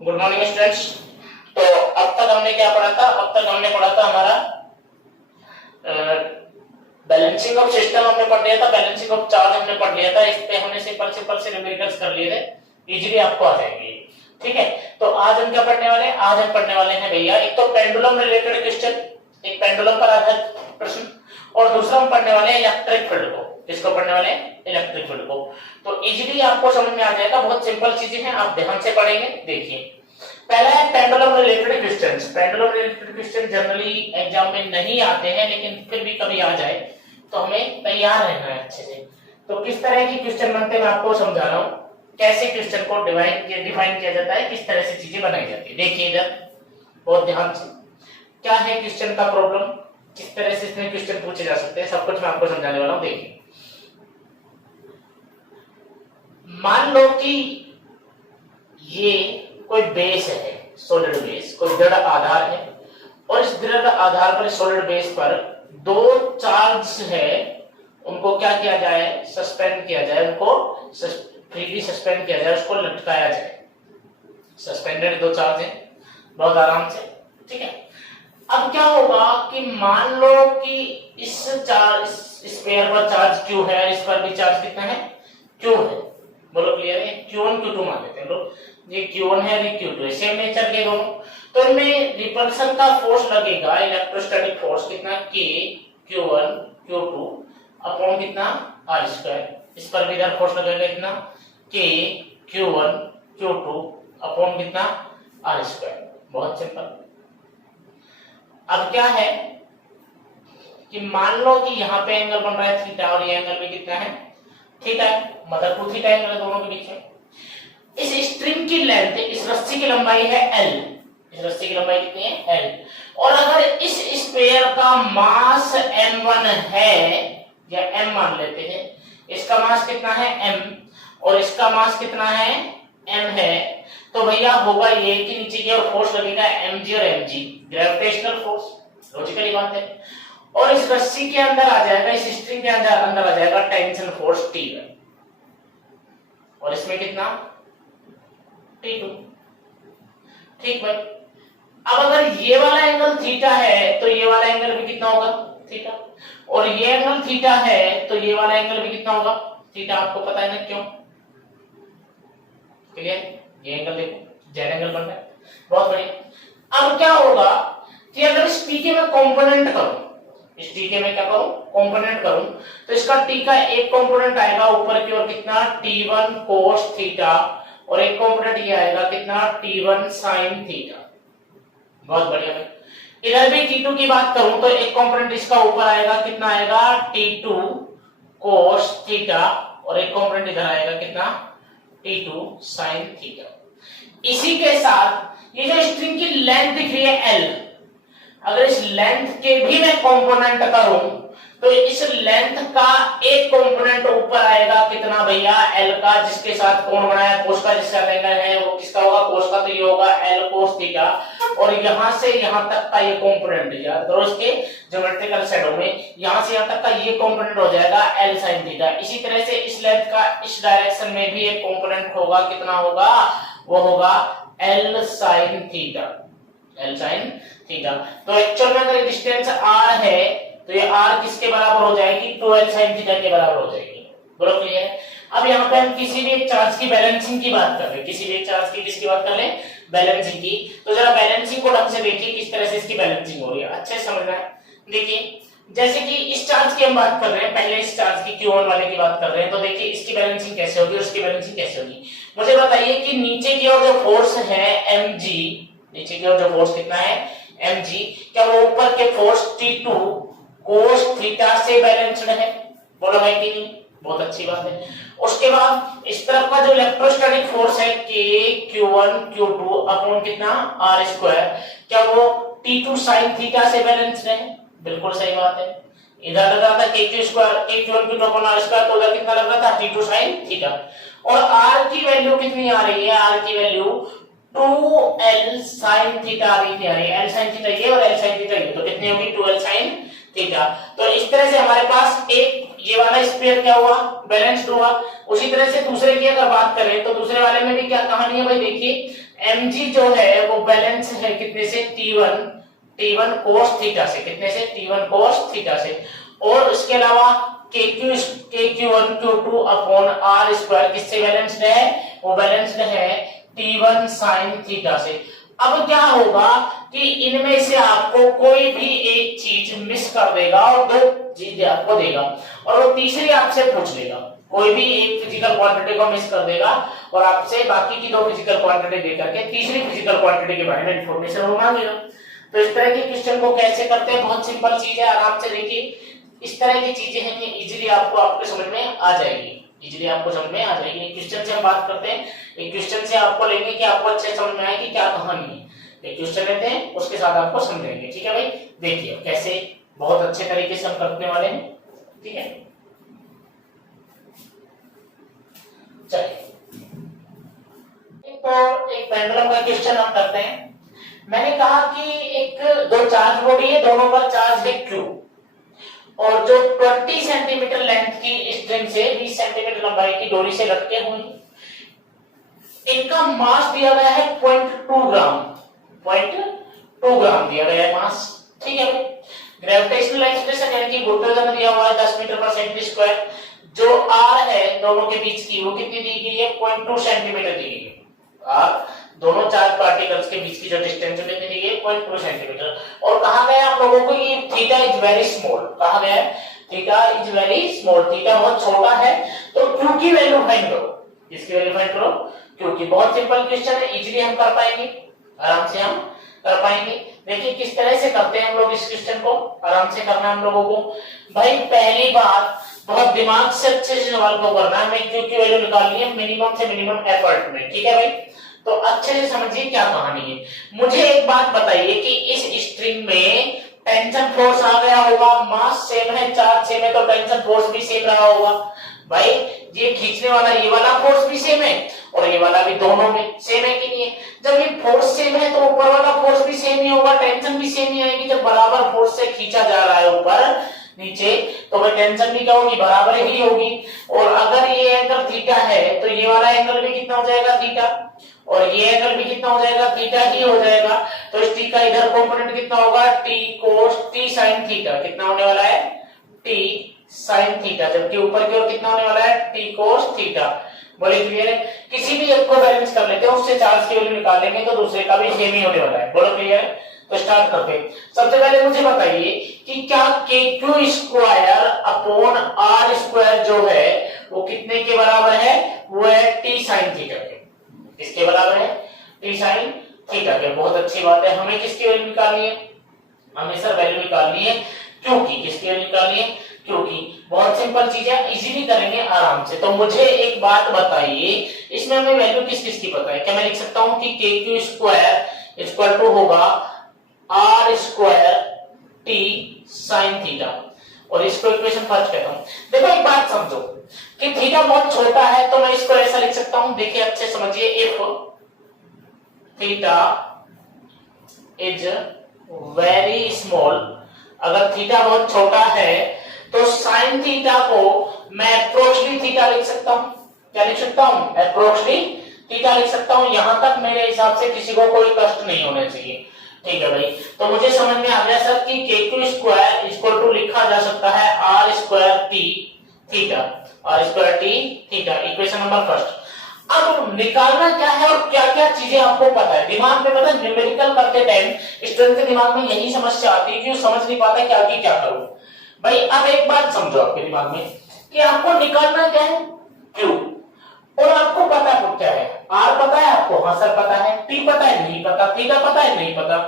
Good morning students. तो अब तक हमने क्या पढ़ा था? अब तक हमने पढ़ा था हमारा बैलेंसिंग ऑफ सिस्टम हमने पढ़ लिया था, बैलेंसिंग ऑफ चार्ज हमने पढ़ लिया था। इस पे हमने सिंपल से न्यूमेरिकल्स कर लिए थे, इजीली आपको आ जाएंगे। ठीक है, तो आज हम क्या पढ़ने वाले हैं? आज हम पढ़ने वाले हैं भैया एक तो पेंडुलम रिलेटेड क्वेश्चन, एक पेंडुलम पर आधारित प्रश्न, और दूसरा हम पढ़ने वाले हैं इलेक्ट्रिक फील्ड को। किसको पढ़ने वाले हैं? इलेक्ट्रिक फील्ड को। तो इजीली आपको समझ में आ जाएगा, बहुत सिंपल चीजें हैं, आप ध्यान से पढ़ेंगे। देखिए, पहला है pendulum related questions. Pendulum related question generally exam में नहीं आते हैं, लेकिन फिर भी कभी आ जाए तो हमें तैयार रहना है अच्छे से। तो किस तरह की क्वेश्चन बनते हैं मैं आपको समझा रहा हूं, कैसे क्वेश्चन को डिफाइन किया जाता है, किस तरह से चीजें बनाई जाती है। देखिए इधर बहुत ध्यान से, क्या है क्वेश्चन का प्रॉब्लम, किस तरह से इसमें क्वेश्चन पूछे जा सकते हैं, सब कुछ मैं आपको समझाने वाला हूं। देखिए, मान लो कि ये कोई बेस है, सॉलिड बेस, कोई दृढ़ आधार है, और इस दृढ़ आधार पर, सॉलिड बेस पर दो चार्ज है, उनको क्या किया जाए? सस्पेंड किया जाए, उनको फ्रीली सस्पेंड किया जाए, उसको लटकाया जाए। सस्पेंडेड दो चार्ज है, बहुत आराम से। ठीक है, अब क्या होगा कि मान लो कि इस चार्ज, इस पेयर पर चार्ज Q है, इस पर भी चार्ज कितना है? Q है। बोलो क्लियर है? Q1 Q2 मान लेते हैं लोग, ये Q1 है, ये Q2 है, सेम नेचर के दोनों। तो इनमें रिपल्सन का फोर्स लगेगा, इलेक्ट्रोस्टैटिक फोर्स कितना? K Q1 Q2 अपॉन कितना? R²। इस पर भी इधर फोर्स लगेगा कितना? K Q1 Q2 अपॉन कितना? R²। बहुत सिंपल। अब क्या है कि मान लो कि यहाँ पे एंगल बन रहा है थीटा, और ये एंगल भी कितना है? थीटा है, मतलब 2 थीटा एंगल है दोनों के बीच में। इस स्ट्रिंग की लेंथ, इस रस्सी की लंबाई है L, इस रस्सी की लंबाई कितनी है? L। और अगर इस स्फीयर का मास m1 है, या m मान लेते हैं, इसका मास कितना है? m, और इसका मास कितना है? m है, तो भैया होगा ये कि नीचे की ओर फोर्स लगेगा mg और mg, ग्रेविटेशनल फोर्स, लॉजिकली बात है। और इस रस्सी के अंदर आ जाएगा, इस स्ट्रिंग के अंदर आ जाएगा टेंशन फोर्स T1, और इसमें कितना? T2। ठीक भाई, अब अगर ये वाला एंगल थीटा है तो ये वाला एंगल भी कितना होगा? थीटा। और ये एंगल थीटा है तो ये वाला एंगल भी कितना होगा? थीटा। आपको पता है ना क्यों? क्लियर? ये एंगल देखो, जेड एंगल बन रहा है, बहुत बढ़िया। अब क्या होगा कि अगर इस टी के मैं कंपोनेंट करूं, इस टी के मैं क्या करूं? कंपोनेंट करूं, तो इसका टी का एक कंपोनेंट आएगा ऊपर की ओर कितना? T1 cos थीटा, और एक कंपोनेंट ये आएगा कितना? T1 sin theta. बहुत बढ़िया भाई। इधर भी T2 की बात करूं तो एक कंपोनेंट इसका ऊपर आएगा, कितना आएगा? T2 cos थीटा, और एक कंपोनेंट इधर आएगा कितना? T2 sin theta. इसी के साथ ये जो स्ट्रिंग की लेंथ दिख रही है L, अगर इस लेंथ के भी मैं कंपोनेंट करूं तो इस लेंथ का एक कंपोनेंट ऊपर आएगा कितना भैया? L का, जिसके साथ कोण बनाया cos का, जिसका एंगल है वो किसका होगा? cos का, तो ये होगा L cos थीटा। और यहां से यहां तक का ये कंपोनेंट, याद करो इसके ज्योमेट्रिकल शैडो में, यहां से यहां तक का ये कंपोनेंट हो जाएगा L sin थीटा। इसी तरह से इस लेंथ का इस डायरेक्शन में भी एक कंपोनेंट होगा, कितना होगा? वो होगा L sin theta, L sin theta. तो एक्चुअल में अगर डिस्टेंस r है तो ये r किसके बराबर हो जाएगी? 2L sin थीटा के बराबर हो जाएगी। बोलो क्लियर है? अब यहाँ पे हम किसी भी एक चार्ज की बैलेंसिंग की बात कर रहे हैं, किसी भी एक चार्ज की किसकी बात कर रहे हैं? बैलेंसिंग की। तो जरा बैलेंसिंग को ढंग से देखिए, किस तरह से इसकी बैलेंसिंग हो रही है, अच्छे से समझना है। देखिए, जैसे कि इस चार्ज की हम बात कर रहे हैं, पहले इस चार्ज की Q1 वाले की बात कर रहे हैं, तो देखिए इसकी बैलेंसिंग कैसे होगी और इसकी बैलेंसिंग कैसे होगी। मुझे बताइए कि नीचे की ओर जो फोर्स है mg, नीचे की ओर जो फोर्स कितना है? mg, क्या वो ऊपर के फोर्स T2 cos थीटा से बैलेंस्ड है? बोलो भाई कि नहीं? बहुत अच्छी बात है। उसके बाद इस तरफ का जो इलेक्ट्रोस्टैटिक फोर्स है K Q1 Q2 अपॉन कितना? R², क्या वो T2 sin थीटा से बैलेंस्ड है? बिल्कुल सही बात है। इधर लग रहा था K Q1 Q2 upon R², तो उधर कितना लग रहा था? T2 sin theta. और R की वैल्यू कितनी आ रही है? R की वैल्यू 2L sin थीटा आ रही है। L sin थीटा ये और L sin थीटा ये, तो कितनी होगी? 2L sin theta. तो इस तरह से हमारे पास एक ये वाला स्फीयर क्या हुआ? बैलेंस्ड हुआ। उसी तरह से दूसरे की अगर बात करें तो दूसरे वाले में भी क्या कहानी है भाई? देखिए, mg जो है वो बैलेंस है कितने से, t1 cos थीटा से, कितने से, t1 cos थीटा से। और इसके अलावा kq1 q2 upon r square किससे बैलेंस्ड है, वो बैलेंस्ड है t1 sin थीटा से। अब क्या होगा कि इनमें से आपको कोई भी एक चीज मिस कर देगा और दो चीजें आपको देगा, और वो तीसरी आपसे पूछ लेगा। कोई भी एक फिजिकल क्वांटिटी को मिस कर देगा और आपसे बाकी की दो फिजिकल क्वांटिटी देकर के तीसरी फिजिकल क्वांटिटी के बारे में इंफॉर्मेशन वो मांगेगा। तो इस तरह के क्वेश्चन को कैसे करते हैं, बहुत सिंपल चीज है, आराम से देखिए। इस तरह की चीजें हैं कि इजीली आपको आपके समझ में आ जाएगी, इजीली आपको समझ में आ जाएगी। एक क्वेश्चन से हम बात करते हैं, एक क्वेश्चन से आपको लेंगे कि आपको अच्छे समझ में आए कि क्या कहानी है। एक क्वेश्चन लेते हैं, उसके साथ आपको समझेंगे, ठीक है भाई। देखिए कैसे बहुत अच्छे तरीके से हम करने वाले हैं, ठीक है। चलिए तो एक पेंडुलम का क्वेश्चन हम करते हैं। मैंने कहा कि एक दो चार्ज बॉडी है, दोनों पर चार्ज है Q, और जो 20 सेंटीमीटर लेंथ की स्ट्रिंग से 20 सेंटीमीटर लंबाई की डोरी से लटके हुए, इनका मास दिया गया है 0.2 ग्राम, 0.2 ग्राम दिया गया है मास, ठीक है। ग्रेविटेशनल एक्सलेशन यानी कि गुरुत्वाकर्षण दिया हुआ है 10 मीटर पर सेकंड स्क्वायर। जो r है दोनों के बीच की वो कितनी दी गई है, 0.2 सेंटीमीटर दी गई है। r दोनों चार्ज पार्टिकल्स के बीच की जो डिस्टेंस है कितनी दी गई है, 0.2 सेंटीमीटर। और कहा गया आप लोगों को ये थीटा इज वेरी स्मॉल, कहा गया है theta is very small, theta बहुत छोटा है। तो q की वैल्यू फाइंड करो, इसकी वैल्यू फाइंड करो, क्योंकि बहुत सिंपल क्वेश्चन है, इजीली हम कर पाएंगे, आराम से हम कर पाएंगे। देखिए किस तरह से करते हैं हम लोग इस क्वेश्चन को, आराम से करना हम लोगों को। भाई पहली बात, बहुत दिमाग से अच्छे से सवाल को करना है। हमें क्यू की वैल्यू निकालनी है मिनिमम से मिनिमम एफर्ट में, ठीक है भाई। तो अच्छे से समझिए क्या कहानी है। मुझे एक बात बताइए कि इस स्ट्रिंग में टेंशन फोर्स आ गया होगा, मास सेम है, चार्ज सेम है, तो टेंशन फोर्स भी सेम रहा होगा। भाई ये खींचने वाला ये वाला फोर्स भी सेम है और ये वाला भी, दोनों में सेम है कि नहीं है। जब ये फोर्स सेम है तो ऊपर वाला फोर्स भी सेम ही होगा, टेंशन भी सेम ही आएगी। जब बराबर फोर्स से खींचा जा रहा है ऊपर नीचे, तो वह टेंशन भी क्या होगी, बराबर ही होगी। और अगर ये एंगल थीटा है तो ये वाला एंगल भी कितना हो जाएगा, थीटा, और ये एंगल भी कितना हो जाएगा, थीटा ही हो जाएगा। तो इस टी का इधर कंपोनेंट कितना होगा, T cos t sine theta, कितना होने वाला है, टी साइन थीटा, जबकि ऊपर की ओर कितना होने वाला है, टी कोस थीटा। बोले क्लियर है। किसी भी एक को बैलेंस कर लेते हैं, उससे चार्ज की वैल्यू निकाल लेंगे तो दूसरे का भी सेम ही होने वाला है। बोलो क्लियर है। तो स्टार्ट करते हैं। सबसे पहले मुझे बताइए कि क्या KQ square upon R square जो है वो कितने के बराबर है, वो है टी साइन थीटा के। किसके बराबर है, टी साइन थीटा के। बहुत अच्छी बात है। हमें किसकी वैल्यू निकालनी है, हमें सर वैल्यू निकालनी है क्योंकि, किसकी वैल्यू निकालनी है, क्योंकि बहुत सिंपल चीज है, इजीली करेंगे आराम से। तो मुझे एक बात बताइए, इसमें हमें वैल्यू किस किस की पता है। क्या मैं लिख सकता हूं कि KQ स्क्वायर इक्वल टू होगा R square T sine theta, और इसको इक्वेशन फर्स्ट कहता हूं। देखो एक बात समझो कि थीटा बहुत छोटा है तो मैं इसको ऐसा लिख सकता हूं, देखिए अच्छे समझिए, if theta is very small, अगर थीटा बहुत छोटा है तो साइन थीटा को मैं अप्रोक्सीमेटली थीटा लिख सकता हूं। क्या लिख सकता हूं, अप्रोक्सीमेटली थीटा लिख सकता हूं। यहां तक मेरे हिसाब से किसी को कोई कष्ट नहीं होना चाहिए, ठीक है भाई। तो मुझे समझ में आ गया सर कि KQ स्क्वायर इक्वल टू लिखा जा सकता है R square T theta, R square T theta, equation number first. अब निकालना क्या है और क्या क्या चीजें आपको पता है। दिमाग में पता है, न्यूमेरिकल करते टाइम स्टूडेंट के दिमाग में यही समस्या आती है कि वो समझ नहीं पाता क्या की क्या करूं। भाई अब एक बात समझो आपके दिमाग में कि आपको निकालना क्या है, Q, और आपको पता है क्या है, R पता है आपको, हाँ सर पता है, T पता है नहीं पता, थीटा पता है नहीं पता,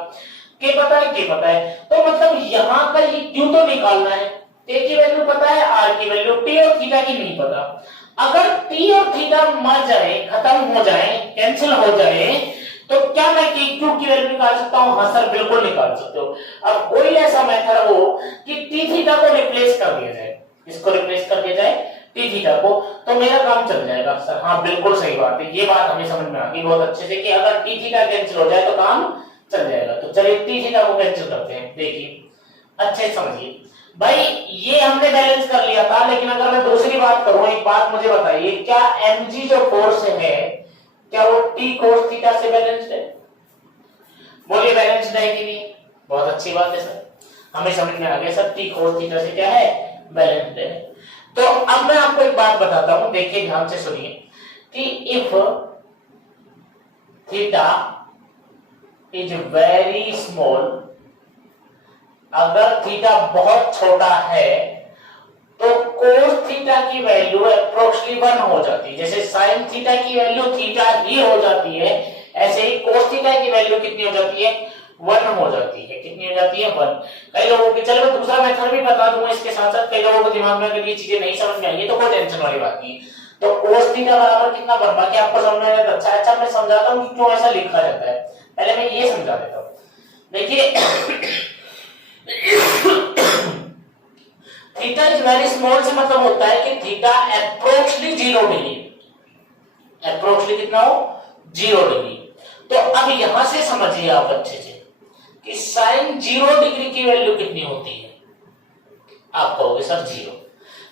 K पता है K पता है। तो मतलब यहां पर ये Q तो निकालना है, K की वैल्यू पता है, R की वैल्यू, T और थीटा की नहीं पता। अगर T और थीटा मर जाए, खत्म हो जाए, कैंसिल हो जाए, तो क्या मैं KQ की वैल्यू निकाल सकता हूं, हाँ सर बिल्कुल निकाल सकते हो। अब कोई ऐसा मेथड हो कि T थीटा को रिप्लेस कर दिया जाए, इसको रिप्लेस कर दिया जाए T थीटा को, तो मेरा काम चल जाएगा सर। हाँ बिल्कुल सही बात है, ये बात हमें समझ में आ गई बहुत अच्छे से कि अगर T थीटा कैंसिल हो जाए तो काम चल जाएगा। तो चलिए T थीटा को कैंसिल करते हैं। देखिए अच्छे समझिए भाई, ये हमने बैलेंस कर लिया था, लेकिन अगर मैं दूसरी बात करूं, एक बात मुझे बताइए, क्या mg जो फोर्स है क्या वो टी कोस थीटा से बैलेंस्ड है? बोलिए बैलेंस्ड है कि नहीं? बहुत अच्छी बात है सर, हमें समझ में आ गया सर, टी कोस थीटा से क्या है? बैलेंस्ड है। तो अब मैं आपको एक बात बताता हूं, देखिए ध्यान से सुनिए कि if theta is very small, अगर थीटा बहुत छोटा है तो कोस थीटा की वैल्यू अप्रोक्सीमेटली 1 हो जाती है। जैसे साइन थीटा की वैल्यू थीटा ही हो जाती है, ऐसे ही कोस थीटा की वैल्यू कितनी हो जाती है? 1 हो जाती है। कितनी हो जाती है? 1। कई लोगों के, चलो मैं दूसरा मेथड भी बता दूंगा इसके साथ साथ, कई लोगों को दिमाग में अगर ये चीजें नहीं समझ में आई तो कोई टेंशन वाली बात नहीं है। तो कोस थीटा बराबर कितना बन, बाकी आपको समझ में आया? अच्छा मैं समझाता हूँ कि क्यों ऐसा लिखा जाता है, पहले मैं ये समझा देता हूँ। देखिए थीटा इज वेरी स्मॉल से मतलब होता है कि थीटा अप्रोक्सीमेटली 0 डिग्री, अप्रोक्सीमेटली कितना हो? 0 डिग्री। तो अब यहां से समझिए आप अच्छे से कि साइन 0 डिग्री की वैल्यू कितनी होती है? आप कहोगे सर 0।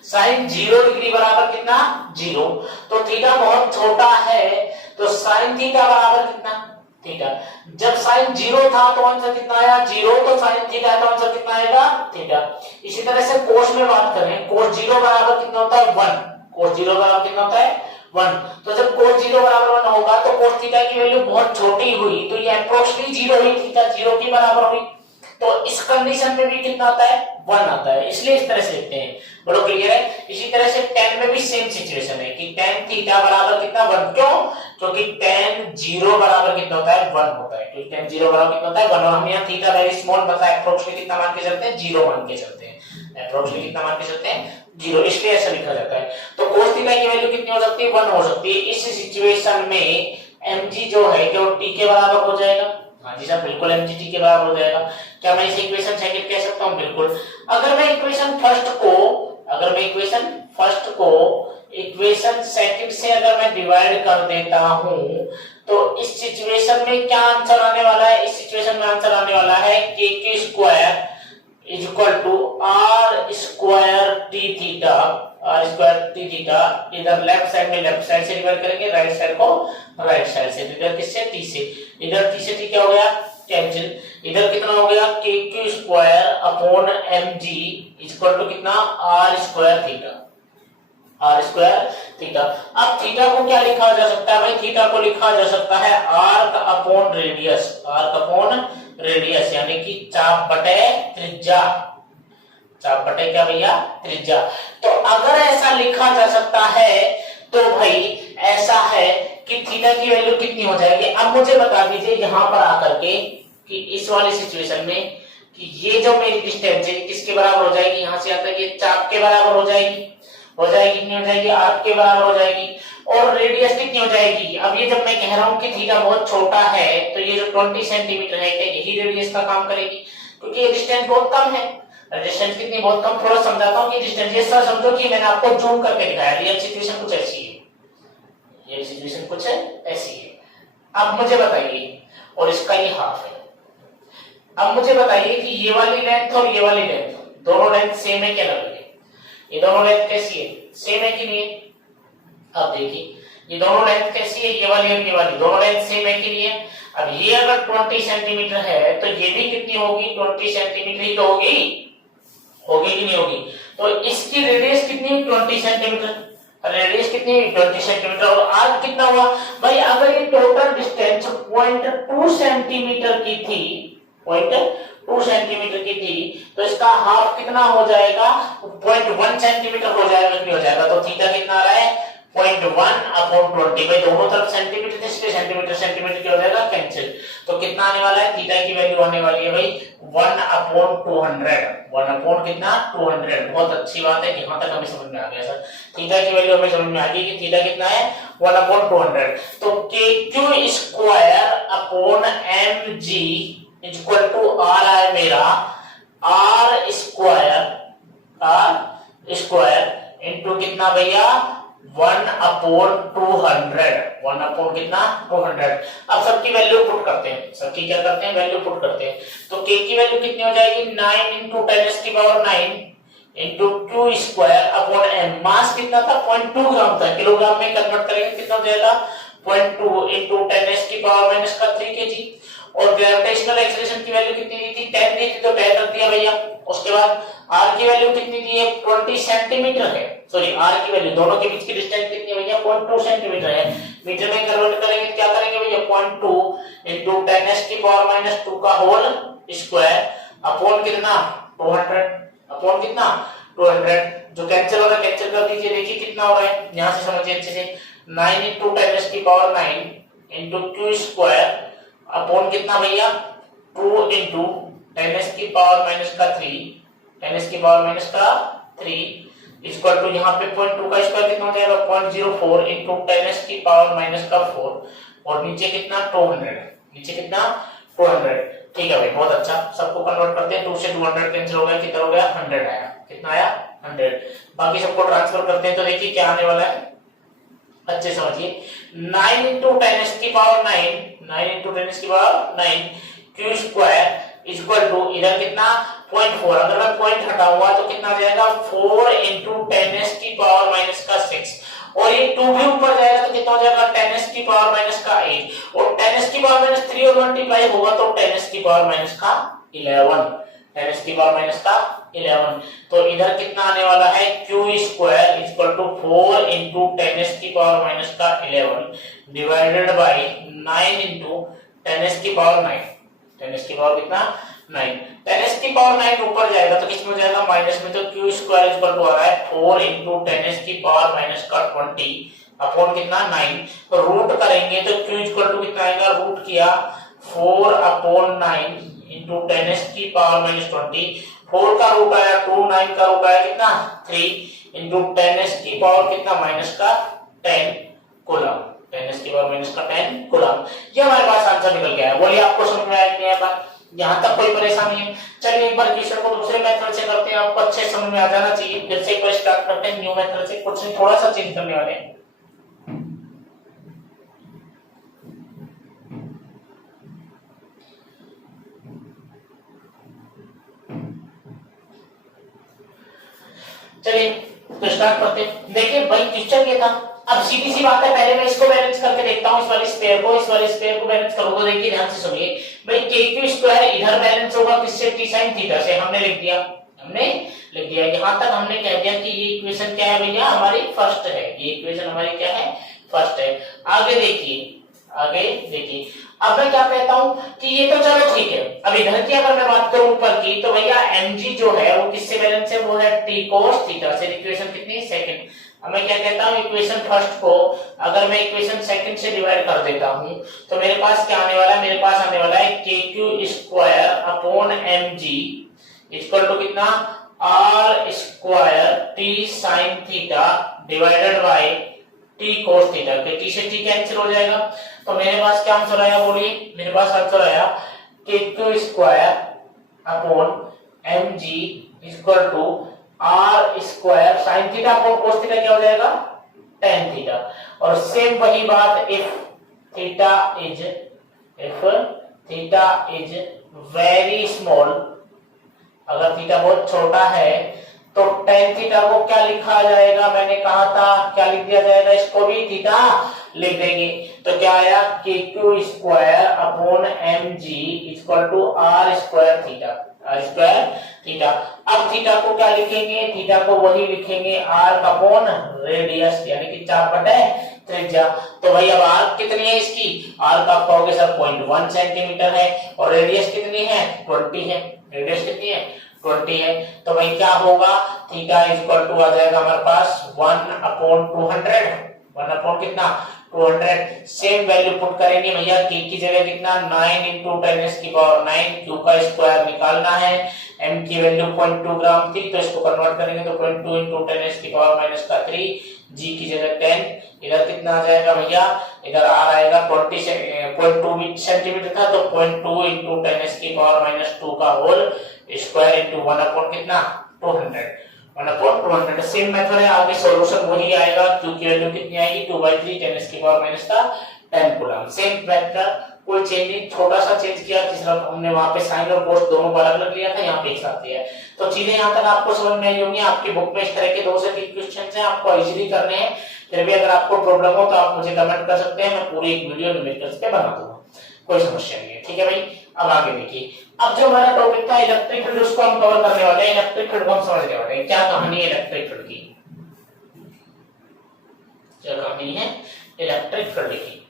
साइन 0 डिग्री बराबर कितना? 0। तो थीटा बहुत छोटा है तो साइन थीटा बराबर कितना? थीटा। जब साइन 0 था तो आंसर कितना आया? 0। तो साइन थीटा है तो आंसर कितना आएगा? थीटा। इसी तरह से कोस में बात करें, कोस 0 बराबर कितना होता है? 1। कोस 0 बराबर कितना होता है? 1। तो जब कोस 0 बराबर 1 होगा तो कोस थीटा की वैल्यू बहुत छोटी हुई तो ये अप्रोक्सीमेटली 0 हुई, थीटा 0 के बराबर हुई। तो इस कंडीशन में भी कितना आता है? 1 आता है, इसलिए इस तरह से लिखते हैं। बड़ो क्लियर है? इसी तरह से tan में भी सेम सिचुएशन है कि tan थीटा बराबर कितना? 1। क्यों? क्योंकि tan 0 बराबर कितना होता है? 1 होता है। तो tan 0 बराबर कितना होता है? 1। और हम यहाँ थीटा वेरी स्मॉल पता है, अप्रोक्सीमेटली कितना मान के चलते हैं? 0 मान के चलते हैं। अप्रोक्सीमेटली कितना मान के चलते हैं? 0, इसलिए ऐसा लिखा जाता है। तो cos थीटा की वैल्यू कितनी हो सकती है? 1 हो सकती है। इस सिचुएशन में mg जो है क्या वो t के बराबर हो जाएगा? हाँ जी सर बिल्कुल, mg t के बराबर हो जाएगा। क्या मैं इसे इक्वेशन सेकंड कह सकता हूँ? बिल्कुल। अगर मैं इक्वेशन फर्स्ट को इक्वेशन सेकंड से अगर मैं डिवाइड कर देता हूं तो इस सिचुएशन में क्या आंसर आने वाला है? इस सिचुएशन में आंसर आने वाला है k square is equal to r square t theta, r square t theta. इधर लेफ्ट साइड में लेफ्ट साइड से डिवाइड करेंगे, राइट साइड को राइट साइड से। इधर किससे? t से। इधर t से t क्या हो गया? कैंसिल। इधर कितना हो गया? k square upon mg equal to कितना? r square theta, r square theta. अब थीटा को क्या लिखा जा सकता है भाई? थीटा को लिखा जा सकता है arc upon radius, arc upon radius यानी कि चाप बटे त्रिज्या, चाप बटे क्या भैया? त्रिज्या। तो अगर ऐसा लिखा जा सकता है तो भाई ऐसा है कि थीटा की वैल्यू कितनी हो जाएगी? अब मुझे बता दीजिए यहां पर आकर के कि इस वाली सिचुएशन में कि ये जो मेरी डिस्टेंस है किसके बराबर हो जाएगी? यहां से आता है ये चाप के बराबर हो जाएगी, कितनी हो जाएगी? आर्क के बराबर हो जाएगी। और रेडियस कितनी हो जाएगी? अब ये जब मैं कह रहा हूं कि थीटा बहुत छोटा है तो ये जो 20 सेंटीमीटर है क्या यही रेडियस का काम करेगी? क्योंकि ये डिस्टेंस बहुत कम है। डिस्टेंस कितनी? बहुत कम। थोड़ा समझाता हूं कि डिस्टेंस ये सर समझो कि मैंने आपको जूम करके दिखाया, रियल सिचुएशन कुछ ऐसी है, ये सिचुएशन कुछ ऐसी है। अब मुझे बताइए, और इसका ये हाफ है, अब मुझे बताइए कि ये वाली लेंथ और ये वाली लेंथ दोनों लेंथ सेम है क्या अलग है? ये दोनों लेंथ कैसी है? सेम है कि नहीं है? अब देखिए ये दोनों लेंथ कैसी है? ये वाली और ये वाली दोनों लेंथ सेम है कि नहीं है? अब ये अगर 20 सेंटीमीटर है तो ये भी कितनी होगी? 20 सेंटीमीटर ही तो होगी कि नहीं होगी? तो इसकी रेडियस कितनी? 20 सेंटीमीटर। रेडियस कितनी? 20 सेंटीमीटर। और आर्क कितना हुआ भाई? अगर ये टोटल डिस्टेंस 0.2 सेंटीमीटर की थी, 0.2 सेंटीमीटर की थी तो इसका हाफ कितना हो जाएगा? 0.1 सेंटीमीटर हो जाएगा, नहीं हो जाएगा? तो थीटा कितना आ रहा है? 0.1 अपॉन 20। भाई दोनों तरफ सेंटीमीटर थे इसलिए सेंटीमीटर सेंटीमीटर क्या हो जाएगा? कैंसिल। तो कितना आने वाला है? थीटा की वैल्यू आने वाली है भाई 1 अपॉन 200। 1 अपॉन कितना? 200। बहुत अच्छी बात है, यहां तक हमें समझ में आ गया सर। थीटा की वैल्यू हमें समझ में आ गई कि थीटा कितना है? 1 अपॉन 200। तो kq square upon mg equal to r है मेरा r स्क्वायर इनटू कितना भैया? 1 अपॉन 200। 1 अपॉन कितना? 200। अब सबकी वैल्यू पुट करते हैं, सबकी क्या करते हैं? वैल्यू पुट करते हैं। तो k की वैल्यू कितनी हो जाएगी? 9 into 10⁻⁹ into q square upon m। मास कितना था? 0.2 ग्राम था, किलोग्राम में कन्वर्ट करेंगे कितना हो जाएगा? 0.2 इंटू 10 की पावर माइनस का 3 kg। और ग्रेविटेशनल एक्सेलरेशन की वैल्यू कितनी दी थी, 10 दी थी, तो 10 रख दिया भैया। उसके बाद r की वैल्यू कितनी दी है, 20 सेंटीमीटर है। सॉरी, r की वैल्यू, दोनों के बीच की डिस्टेंस कितनी है भैया, 0.2 सेंटीमीटर है। मीटर में कन्वर्ट करेंगे, क्या करेंगे भैया, 0.2 इंटू 10 की पावर माइनस 2 का होल स्क्वायर अपॉन कितना, 200, अपॉन कितना, 200। जो कैंसिल हो रहा है कैंसिल कर दीजिए, देखिए कितना हो रहा है, यहां से समझिए अच्छे से। 9 इंटू 10 की power 9 into Q square upon कितना भैया, 2 इंटू 10 की पावर माइनस का 3, 10 की पावर माइनस का 3 इक्वल टू, यहाँ पे 0.2 का स्क्वायर कितना हो जाएगा, 0.04 इंटू 10 की पावर माइनस का 4 और नीचे कितना, 200, नीचे कितना, 200। ठीक है भाई, बहुत अच्छा। सबको कन्वर्ट करते हैं, 2 से 200 कैंसिल हो गया, कितना हो गया, 100 आया। कितना आया, 100। बाकी सबको ट्रांसफर करते हैं, तो देखिए क्या आने वाला है, अच्छे समझिए। 9 इंटू 10 की पावर 9, 9 इंटू 10 की power 9 q square equal to, इधर कितना, 0.4, अगर मैं पॉइंट हटाऊंगा तो कितना आ जाएगा, 4 इंटू 10 की पावर माइनस का 6 और ये 2 भी ऊपर जाएगा तो कितना हो जाएगा, 10 की पावर माइनस का 8 और 10 की पावर माइनस 3 और मल्टीप्लाई होगा तो 10 की पावर माइनस का 11, 10 की पावर माइनस का 11। तो इधर कितना आने वाला है, q square equal to 4 into 10 की पावर माइनस का 11 डिवाइडेड बाय 9 इंटू 10 की पावर 9, 10 की पावर कितना, 9। 10 की पावर 9 ऊपर जाएगा तो किसमें जाएगा, माइनस में, तो क्यू स्क्वायर इक्वल टू आ रहा है 4 इंटू 10 की पावर माइनस का 20 अपॉन कितना, 9। तो रूट करेंगे तो क्यू इक्वल टू कितना आएगा, रूट किया 4 अपॉन 9 इंटू 10 की पावर माइनस 20, 4 का रूट आया 2, 9 का रूट आया कितना, 3 इंटू 10 की पावर कितना, माइनस का 10 कूलम, 10 की पावर माइनस का 10 कूलम। ये हमारे पास आंसर निकल गया है। बोलिए आपको समझ में आया कि नहीं बात, यहाँ तक कोई परेशानी है? चलिए एक बार क्वेश्चन को दूसरे मेथड से करते हैं, आपको अच्छे समझ में आ जाना चाहिए। फिर से एक बार स्टार्ट करते हैं न्यू मेथड से, क्वेश्चन थोड़ा सा चेंज करने वाले हैं। चलिए तो स्टार्ट करते हैं। देखिए भाई क्वेश्चन ये था, अब सीधी सी बात है, पहले मैं इसको बैलेंस करके देखता हूं, इस वाले स्क्वायर को, इस वाले स्क्वायर को बैलेंस करूंगा। तो देखिए ध्यान से सुनिए भाई, के क्यू स्क्वायर इधर बैलेंस होगा किससे, टी sin थीटा से। हमने लिख दिया, हमने लिख दिया। यहां तक हमने कह दिया कि ये इक्वेशन क्या है भैया, हमारी फर्स्ट है, ये इक्वेशन हमारी क्या है, फर्स्ट है। आगे देखिए, आगे देखिए, अब मैं क्या कहता हूं कि ये तो चलो ठीक है। अब इधर की अगर मैं बात करूं ऊपर की, तो भैया mg जो है वो किससे बैलेंस है, वो है t cos थीटा से। इक्वेशन कितनी, सेकंड। अब मैं क्या कहता हूं, इक्वेशन फर्स्ट को अगर मैं इक्वेशन सेकंड से डिवाइड कर देता हूं तो मेरे पास क्या आने वाला है, मेरे पास आने वाला है kq square upon mg equal to कितना, r square t sin theta divided by t cos theta. t से t कैंसिल हो जाएगा, तो मेरे पास क्या आंसर आया, बोलिए। मेरे पास आंसर आया kq square upon mg equal to r square sin theta upon cos theta क्या हो जाएगा, tan थीटा। और सेम वही बात if theta is very small, अगर थीटा बहुत छोटा है तो tan थीटा को क्या लिखा जाएगा, मैंने कहा था क्या लिख दिया जाएगा, इसको भी थीटा लिख देंगे। तो क्या आया, kq square upon mg equal to r square theta, r square theta. अब थीटा को क्या लिखेंगे, थीटा को वही लिखेंगे r अपॉन रेडियस, यानी कि 4/3 त्रिज्या। तो भाई अब r कितनी है इसकी, r का आप कहोगे सर 0.1 सेंटीमीटर है और रेडियस कितनी है, 20 है। रेडियस कितनी है, 20 है। तो भाई क्या होगा, थीटा इक्वल टू आ जाएगा हमारे पास 1/200, 1 अपॉन कितना, 200। सेम वैल्यू पुट करेंगे भैया, k की जगह कितना, 9 इंटू 10 की पावर 9, q का स्क्वायर निकालना है, m की वैल्यू 0.2 ग्राम थी तो इसको कन्वर्ट करेंगे तो 0.2 इंटू 10 की पावर माइनस का 3, g की जगह 10, इधर कितना आ जाएगा भैया, इधर r आएगा 20 0.2 सेंटीमीटर था तो 0.2 इंटू 10 की पावर माइनस 2 का होल स्क्वायर इंटू 1 अपॉन कितना, 200, 1/200। सेम मेथड है, आगे सॉल्यूशन वही आएगा, q की वैल्यू कितनी आएगी, 2/3 10 की पावर माइनस का 10 कूलम। सेम मेथड, कोई चेंज नहीं, छोटा सा चेंज किया, तीसरा हमने वहां पे साइन और कोस दोनों को अलग-अलग लिया था, यहाँ पे एक साथ लिया है। तो चीजें यहाँ तक आपको समझ में आई होंगी। आपकी बुक में इस तरह के 2 से 3 क्वेश्चन हैं, आपको इजीली करने हैं। फिर भी अगर आपको प्रॉब्लम हो तो आप मुझे कमेंट कर सकते हैं, मैं पूरी एक वीडियो न्यूमेरिकल्स पे बना दूंगा, कोई समस्या नहीं है। ठीक है भाई, अब आगे देखिए, अब जो हमारा टॉपिक था इलेक्ट्रिक फील्ड, उसको हम कवर करने वाले हैं। इलेक्ट्रिक फील्ड को हम समझने वाले हैं, क्या कहानी है इलेक्ट्रिक फील्ड की, क्या कहानी है इलेक्ट्रिक फील्ड की।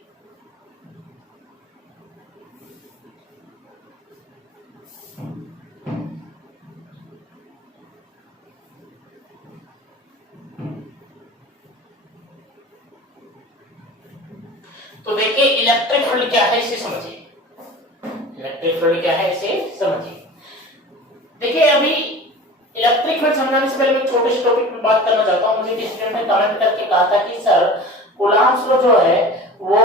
तो देखिए इलेक्ट्रिक फील्ड क्या है इसे समझिए, इलेक्ट्रिक फील्ड क्या है इसे समझिए। देखिए अभी इलेक्ट्रिक फील्ड समझाने से पहले मैं छोटे से टॉपिक में बात करना चाहता हूं। मुझे किसी स्टूडेंट ने कमेंट करके कहा था कि सर कूलॉम्स लॉ जो है वो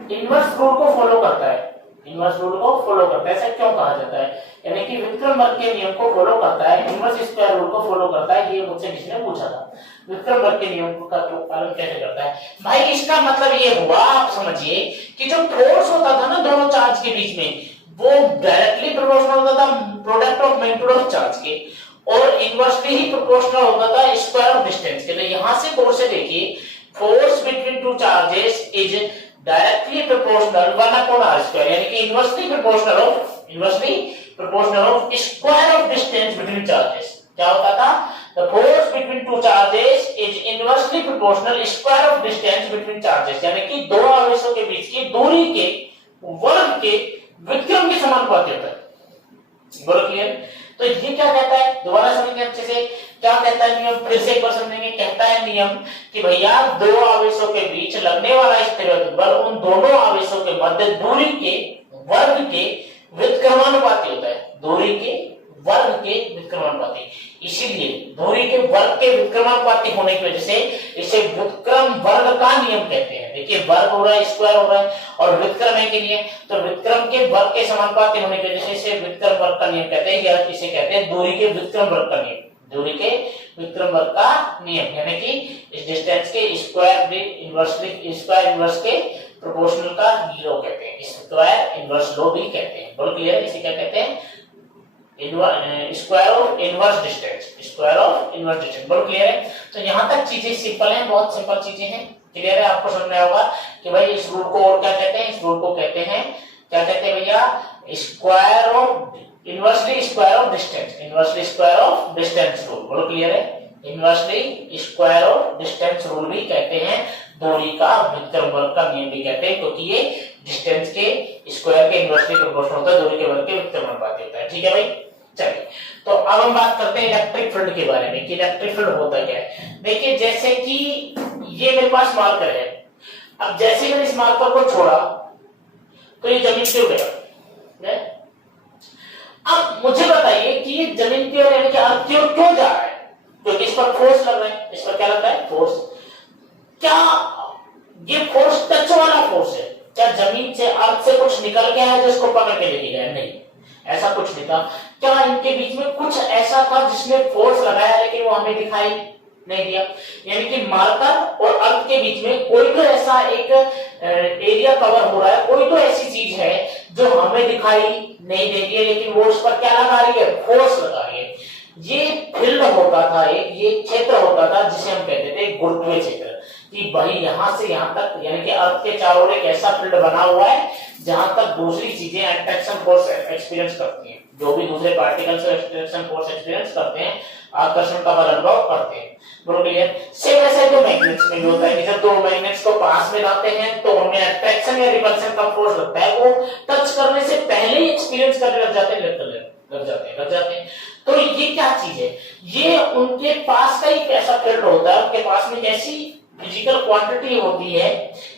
इनवर्स रूल को फॉलो करता है, इनवर्स रूल को फॉलो करता है, ऐसा क्यों कहा जाता है, यानी कि विक्रमवर्ग के नियम को फॉलो करता है, इनवर्स स्क्वायर रूल को फॉलो करता है, ये मुझसे किसी ने पूछा था। विक्रमवर्ग के नियम का पालन कैसे करता है भाई, इसका मतलब ये हुआ, आप समझिए कि जो फोर्स होता था ना दोनों चार्ज के बीच में, वो डायरेक्टली प्रोपोर्शनल होता था product of magnitude of charge के, और इनवर्सली ही प्रोपोर्शनल होता था स्क्वायर ऑफ डिस्टेंस के। तो यहां से फोर्स से देखिए, force between two charges is directly proportional 1/r², यानी कि inversely proportional of square of distance between charges. क्या होता था, the force between two charges is inversely proportional square of distance between charges, यानी कि दो आवेशों के बीच की दूरी के वर्ग के व्युत्क्रम के समानुपाती होता है। बोलो क्लियर। तो ये क्या कहता है, दोबारा समझेंगे अच्छे से, क्या कहता है नियम, फिर से एक बार समझेंगे। कहता है नियम कि भैया दो आवेशों के बीच लगने वाला स्थिरवैद्युत बल उन दोनों आवेशों के मध्य दूरी के वर्ग के व्युत्क्रमानुपाती होता है, दूरी के वर्ग के व्युत्क्रमानुपाती। इसीलिए दूरी के वर्ग के व्युत्क्रमानुपाती होने की वजह से इसे व्युत्क्रम वर्ग का नियम कहते हैं। देखिए वर्ग हो रहा है, स्क्वायर हो रहा है, और व्युत्क्रम है के लिए, तो व्युत्क्रम के वर्ग के समानुपाती होने की वजह से इसे व्युत्क्रम वर्ग का नियम कहते हैं, या इसे कहते हैं दूरी के व्युत्क्रम वर्ग का नियम, दूरी के व्युत्क्रम वर्ग का नियम, यानी कि इस डिस्टेंस के स्क्वायर इनवर्स के प्रोपोर्शनल का लॉ कहते हैं, स्क्वायर इनवर्स लॉ भी कहते हैं। बोल क्लियर, इसे क्या कहते हैं, स्क्वायर ऑफ इनवर्स डिस्टेंस। बोल क्लियर है। तो यहां तक चीजें सिंपल हैं, बहुत सिंपल चीजें हैं, क्लियर है, आपको समझ में होगा कि भाई इस रूल को और क्या कहते हैं, इस रूल को कहते हैं, क्या कहते हैं भैया, square of inversely square of distance rule. बोलो क्लियर है, inversely square of distance rule भी कहते हैं, दूरी का व्युत्क्रम वर्ग का नियम भी कहते हैं, क्योंकि ये डिस्टेंस के स्क्वायर के इनवर्सली प्रोपोर्शनल होता है, दूरी के वर्ग के व्युत्क्रम अनुपाती होता है। ठीक है भाई, चलिए तो अब हम बात करते हैं इलेक्ट्रिक फील्ड के बारे में कि इलेक्ट्रिक फील्ड होता क्या है। देखिए जैसे कि ये मेरे पास मार्कर है, अब जैसे मैंने इस मार्कर को छोड़ा तो ये जमीन पे उड़ेगा। अब मुझे बताइए कि ये जमीन की ओर यानी कि अर्थ की ओर क्यों जा रहा है, क्योंकि इस पर फोर्स लग रहा है, इस पर क्या लग रहा है, फोर्स। क्या ये फोर्स टच वाला फोर्स है, क्या जमीन से अर्थ से कुछ निकल के आया जिसको पकड़ के लेके गया, नहीं, ऐसा कुछ नहीं था। क्या इनके बीच में कुछ ऐसा था जिसने फोर्स लगाया लेकिन वो हमें दिखाई नहीं दिया, यानी कि मार्कर और अर्थ के बीच में कोई तो ऐसा एक एरिया कवर हो रहा है, कोई तो ऐसी चीज है जो हमें दिखाई नहीं देती है, लेकिन वो उस पर क्या लगा रही है, फोर्स लगा रही है। ये फील्ड होता था, ये क्षेत्र होता था जिसे हम कहते थे गुरुत्वीय क्षेत्र, कि भाई यहां से यहां तक यानी कि अर्थ के चारों ओर एक ऐसा फील्ड बना हुआ है जहां तक दूसरी चीजें अट्रैक्शन फोर्स एक्सपीरियंस करती हैं, जो भी दूसरे पार्टिकल्स अट्रैक्शन फोर्स एक्सपीरियंस करते हैं, आकर्षण का बल अनुभव करते हैं। बोलो क्लियर। सेम ऐसा तो मैग्नेट्स में भी होता है कि जब दो मैग्नेट्स को पास में लाते हैं तो उनमें अट्रैक्शन या रिपल्शन का फोर्स लगता है, वो टच करने से पहले ही एक्सपीरियंस करने लग जाते हैं। तो ये क्या चीज है, ये उनके पास का एक ऐसा फील्ड होता है, उनके पास में एक ऐसी फिजिकल क्वांटिटी होती है,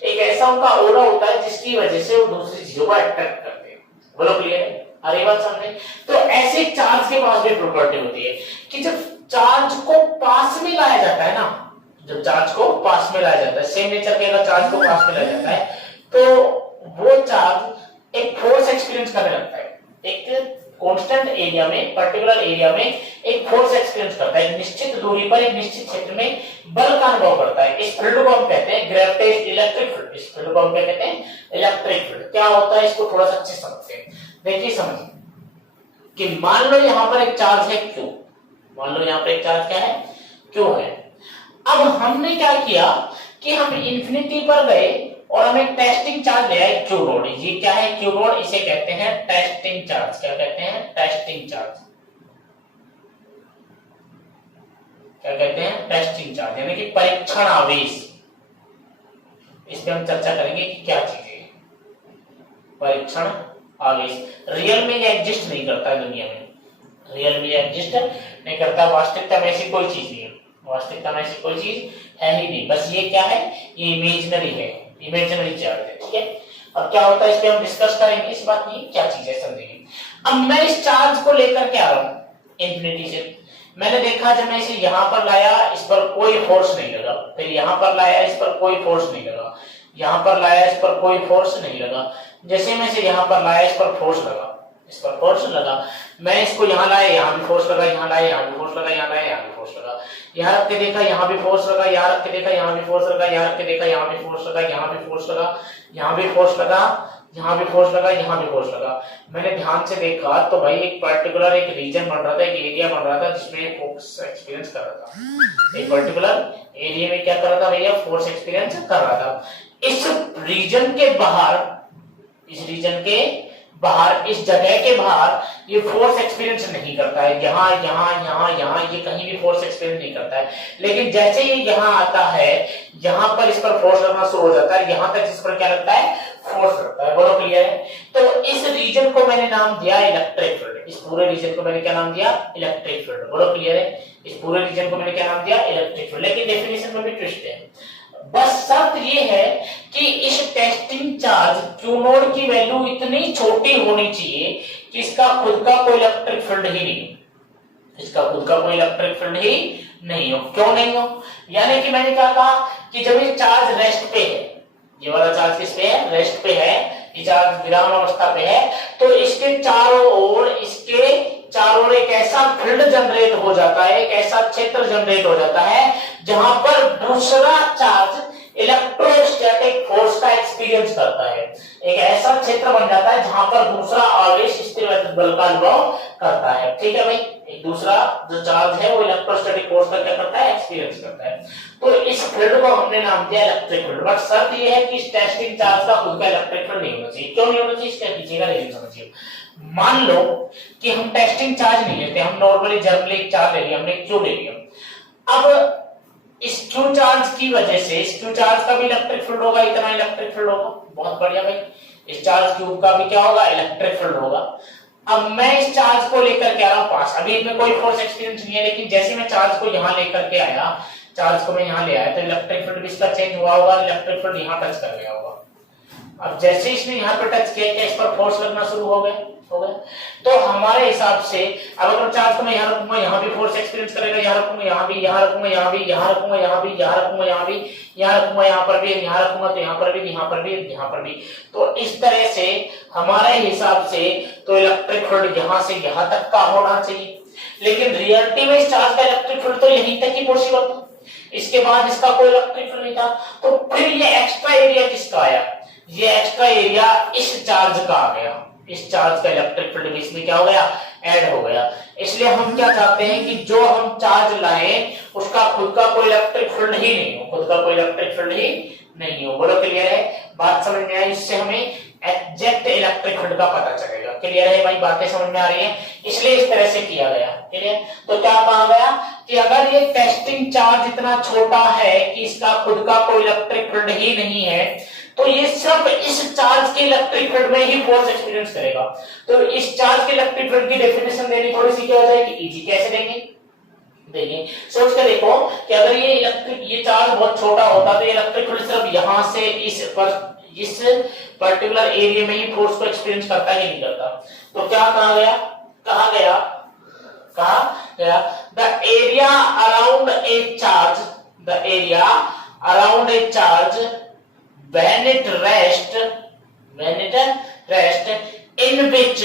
एक ऐसा उनका ऑरा होता है जिसकी वजह से वो दूसरी चीजों को अट्रैक्ट करते हैं। बोलो क्लियर है, अरे बात समझे। तो ऐसे चार्ज के पास भी प्रॉपर्टी होती है कि जब चार्ज को पास में लाया जाता है ना, जब चार्ज को पास में लाया जाता है, सेम नेचर के अगर चार्ज को पास में लाया जाता है तो वो चार्ज एक फोर्स एक्सपीरियंस करने लगता है, एक कांस्टेंट एरिया में, पर्टिकुलर एरिया में एक फोर्स एक्सपीरियंस करता है, एक निश्चित दूरी पर एक निश्चित क्षेत्र में बल का अनुभव करता है। इस फील्ड को हम कहते हैं ग्रेविटेशनल इलेक्ट्रिक फील्ड। इस फील्ड को हम क्या कहते हैं, इलेक्ट्रिक फील्ड। क्या होता है इसको थोड़ा सा अच्छे से समझते हैं। देखिए समझिए कि मान लो यहां पर एक चार्ज है Q, मान लो यहां पर एक चार्ज क्या है, Q है। अब हमने क्या किया कि हम इंफिनिटी पर गए और हमें टेस्टिंग चार्ज ले आए क्यू नोड। ये क्या है क्यू नोड? इसे कहते हैं टेस्टिंग चार्ज। क्या कहते हैं? Testing charge. क्या कहते हैं? टेस्टिंग चार्ज, यानी कि परीक्षण आवेश। इस पे हम चर्चा करेंगे कि क्या चीज है परीक्षण आवेश। रियल में ये एग्जिस्ट नहीं करता है दुनिया में, रियल में एग्जिस्ट नहीं करता। वास्तविकता में ऐसी कोई चीज नहीं है, वास्तविकता में ऐसी कोई चीज है ही नहीं। बस ये क्या है? ये इमेजिनरी है, इमेजिनरी चार्ज है। ठीक है, अब क्या होता है इस पे हम डिस्कस करेंगे। इस बात की क्या चीज है समझेंगे। अब मैं इस चार्ज को लेकर के आ रहा हूं इंफिनिटी से। मैंने देखा जब मैं इसे यहां पर लाया इस पर कोई फोर्स नहीं लगा, फिर यहां पर लाया इस पर कोई फोर्स नहीं लगा, यहां पर लाया इस पर कोई फोर्स नहीं लगा। जैसे मैं इसे यहां पर लाया इस पर फोर्स लगा, इस पर फोर्स लगा। मैं इसको यहां लाया, यहां भी फोर्स लगा, यहां लाया, यहां भी फोर्स लगा, यहां लाया, यहां भी फोर्स लगा। यहां रख के देखा, यहां भी फोर्स लगा, यहां रख के देखा, यहां भी फोर्स लगा, यहां रख के देखा, यहां भी फोर्स लगा, यहां भी फोर्स लगा, यहां भी फोर्स लगा, यहां भी फोर्स लगा, यहां भी फोर्स लगा। मैंने ध्यान से देखा तो भाई एक पर्टिकुलर एक रीजन बन रहा था, एक एरिया बन रहा था जिसमें फोर्स एक्सपीरियंस कर रहा था। एक पर्टिकुलर एरिया में क्या कर रहा था भैया? फोर्स एक्सपीरियंस कर रहा था। इस रीजन के बाहर, इस रीजन के बाहर, इस जगह के बाहर ये फोर्स एक्सपीरियंस नहीं करता है। यहाँ यहाँ यहाँ यहाँ ये कहीं भी फोर्स एक्सपीरियंस नहीं करता है। लेकिन जैसे ये यहाँ आता है, यहाँ पर इस पर फोर्स लगना शुरू हो जाता है। यहाँ तक इस पर क्या लगता है? फोर्स लगता है। बोलो क्लियर है? तो इस रीजन को मैंने नाम दिया इलेक्ट्रिक फील्ड। इस पूरे रीजन को मैंने क्या नाम दिया? Electric field. बोलो क्लियर है? इस पूरे रीजन को मैंने क्या नाम दिया? Electric field. लेकिन डेफिनेशन में भी ट्विस्ट है। बस शर्त ये है कि इस टेस्टिंग चार्ज क्यू नोड की वैल्यू इतनी छोटी होनी चाहिए कि इसका खुद का कोई इलेक्ट्रिक फील्ड ही नहीं, इसका खुद का कोई इलेक्ट्रिक फील्ड ही नहीं हो। क्यों नहीं हो? यानी कि मैंने क्या कहा कि जब ये चार्ज रेस्ट पे है, ये वाला चार्ज किस पे है? रेस्ट पे है। ये चार्ज विराम अवस्था पे है, तो इसके चारों ओर, इसके चारों ओर एक ऐसा फील्ड जनरेट हो जाता है, एक ऐसा क्षेत्र जनरेट हो जाता है जहां पर दूसरा चार्ज इलेक्ट्रोस्टैटिक फोर्स का एक्सपीरियंस करता है। एक ऐसा क्षेत्र बन जाता है जहां पर दूसरा आवेश स्थिर वैद्युत बल का अनुभव करता है। ठीक है भाई, एक दूसरा जो चार्ज है वो इलेक्ट्रोस्टैटिक फोर्स का क्या करता है? एक्सपीरियंस करता है। तो इस फील्ड को हमने नाम दिया इलेक्ट्रिक फील्ड। बट शर्त ये है कि इस टेस्टिंग चार्ज का खुद का इलेक्ट्रिक फील्ड नहीं होना चाहिए। क्यों नहीं होना चाहिए? इसका पीछे का रीजन समझिए। मान लो कि हम टेस्टिंग चार्ज नहीं लेते, हम नॉर्मली जर्मली चार्ज ले लिया, हमने क्यू ले लिया। अब इस क्यू चार्ज की वजह से इस क्यू चार्ज का भी इलेक्ट्रिक फील्ड होगा, इतना इलेक्ट्रिक फील्ड होगा। बहुत बढ़िया भाई, इस चार्ज क्यूब का भी क्या होगा? इलेक्ट्रिक फील्ड होगा। अब मैं इस चार्ज को लेकर के आ रहा हूं पास, अभी इसमें कोई फोर्स एक्सपीरियंस नहीं है, लेकिन जैसे मैं चार्ज को यहां लेकर के आया, चार्ज को मैं यहां ले आया, तो इलेक्ट्रिक फील्ड भी इसका चेंज हुआ होगा, इलेक्ट्रिक फील्ड यहां टच कर गया होगा। अब जैसे इसने यहां पर टच किया, क्या इस पर फोर्स लगना शुरू हो गया? हो गया। तो हमारे हिसाब से अब अगर चार्ज को मैं यहां रखूंगा, यहां भी फोर्स एक्सपीरियंस करेगा, यहां रखूंगा, यहां भी, यहां रखूंगा, यहां भी, यहां रखूंगा, यहां भी, यहां रखूंगा, यहां भी, यहां रखूंगा, यहां पर भी, यहां रखूंगा, तो यहां पर भी, यहां पर भी, यहां पर भी। तो इस तरह से हमारे हिसाब से तो इलेक्ट्रिक फील्ड यहां से यहां तक का होना चाहिए। लेकिन रियलिटी में इस चार्ज का इलेक्ट्रिक फील्ड तो यहीं तक ही पॉसिबल था, इसके बाद इसका कोई इलेक्ट्रिक फील्ड नहीं था। तो फिर ये एक्स्ट्रा एरिया किसका आया? ये एक्स्ट्रा एरिया इस चार्ज का आ गया। इस चार्ज का इलेक्ट्रिक फील्ड भी इसमें क्या हो गया? ऐड हो गया। इसलिए हम क्या चाहते हैं कि जो हम चार्ज लाए उसका खुद का कोई इलेक्ट्रिक फील्ड ही नहीं हो, खुद का कोई इलेक्ट्रिक फील्ड ही नहीं हो। बोलो क्लियर है? बात समझ में आई? इससे हमें एग्जैक्ट इलेक्ट्रिक फील्ड का पता चलेगा। क्लियर है भाई? बातें समझ में आ रही है? इसलिए इस तरह से किया गया। क्लियर? तो क्या कहा गया कि अगर ये टेस्टिंग चार्ज इतना छोटा है कि इसका खुद का कोई इलेक्ट्रिक फील्ड ही नहीं है, तो ये सिर्फ इस चार्ज के इलेक्ट्रिक फील्ड में ही फोर्स एक्सपीरियंस करेगा। तो इस चार्ज के इलेक्ट्रिक फील्ड की डेफिनेशन देनी थोड़ी सी क्या हो जाएगी? इजी। कैसे देंगे? देखिए, सोच कर देखो कि अगर ये चार्ज बहुत छोटा होता तो ये इलेक्ट्रिक फील्ड सिर्फ यहां से इस पर्टिकुलर एरिया में ही फोर्स को एक्सपीरियंस करता ही नहीं करता। तो क्या कहा गया? कहा गया the area around a charge, the area around a charge when it rest in which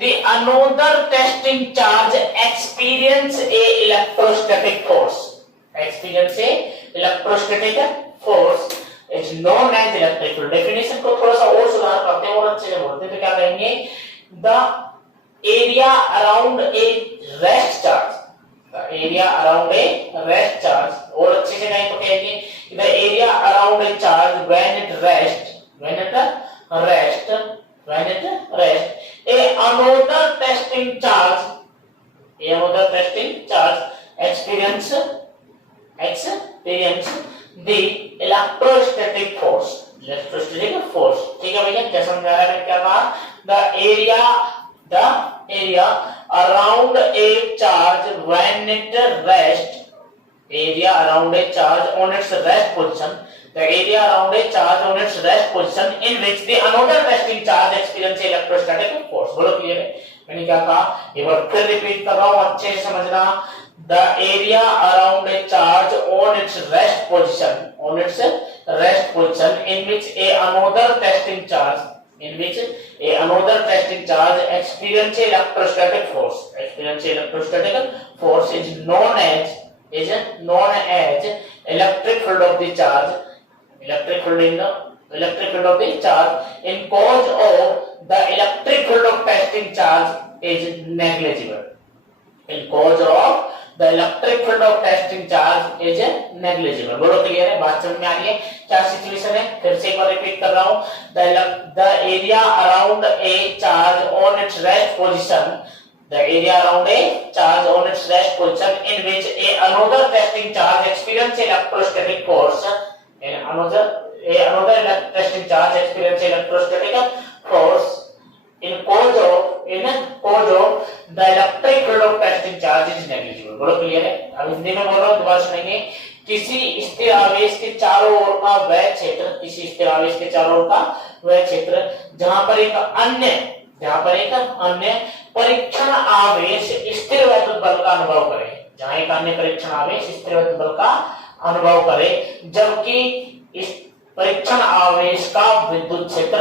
the another testing charge experience a electrostatic force is known as electric field। definition को थोड़ा सा और सुधार करते हैं और अच्छे से बोलते हैं, तो क्या कहेंगे? the area around a rest charge, the area around a rest charge, और अच्छे से कहीं तो कहेंगे the area around a charge when it rest a another testing charge experience the electrostatic force, ठीक है भैया, क्या समझा रहा है, क्या कहा, the area around a charge when it rest, area around a charge on its rest position, the area around a charge on its rest position in which the another resting charge experience electrostatic force। बोलो clear है, मैंने क्या कहा, एक बार फिर repeat कर रहा हूं, अच्छे से समझना। The area around a charge on its rest position in which a another testing charge experience electrostatic force is known as electric field of the charge, in cause of the electric field of testing charge is negligible, the electric field of testing charge is negligible। बोलो clear है, बात समझ में आ रही है, क्या situation है, फिर से एक बार रिपीट कर रहा हूं। the area around a charge on its rest position in which another testing charge experience electrostatic force, in cause of the electric field of testing charge is negligible। बोलो क्लियर है, अब हिंदी में बोल रहा हूं, दोबारा सुनेंगे। किसी स्थिर आवेश के चारों ओर का वह क्षेत्र जहां पर एक अन्य परीक्षण आवेश स्थिर वैद्युत बल का अनुभव करे, जबकि इस परीक्षण आवेश का विद्युत क्षेत्र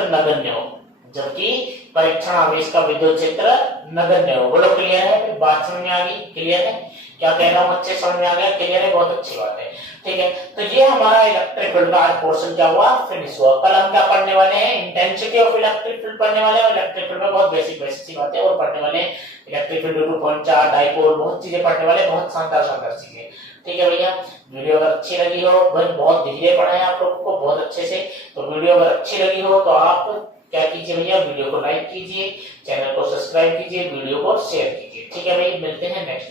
नगण्य हो। बोलो क्लियर है, बात समझ में आ गई, क्लियर है, क्या कह रहा हूं, अच्छे समझ में आ गया, क्लियर है, बहुत अच्छी बात है, ठीक है। तो ये हमारा इलेक्ट्रिक फील्ड का आज पोर्शन क्या हुआ, फिनिश हुआ। कल हम क्या पढ़ने वाले हैं, इंटेंसिटी ऑफ इलेक्ट्रिक फील्ड पढ़ने वाले हैं। इलेक्ट्रिक फील्ड में बहुत बेसिक सी बातें और पढ़ने वाले हैं, इलेक्ट्रिक फील्ड 2.4 डाइपोल, बहुत चीजें पढ़ने वाले, बहुत शानदार चीजें, ठीक है भैया। वीडियो अगर अच्छी लगी हो, बहुत धीरे पढ़ाया आप लोगों को, बहुत अच्छे से, तो वीडियो अगर अच्छी लगी हो तो आप क्या कीजिए भैया, वीडियो को लाइक कीजिए, चैनल को सब्सक्राइब कीजिए, वीडियो को शेयर कीजिए, ठीक है भाई। मिलते हैं नेक्स्ट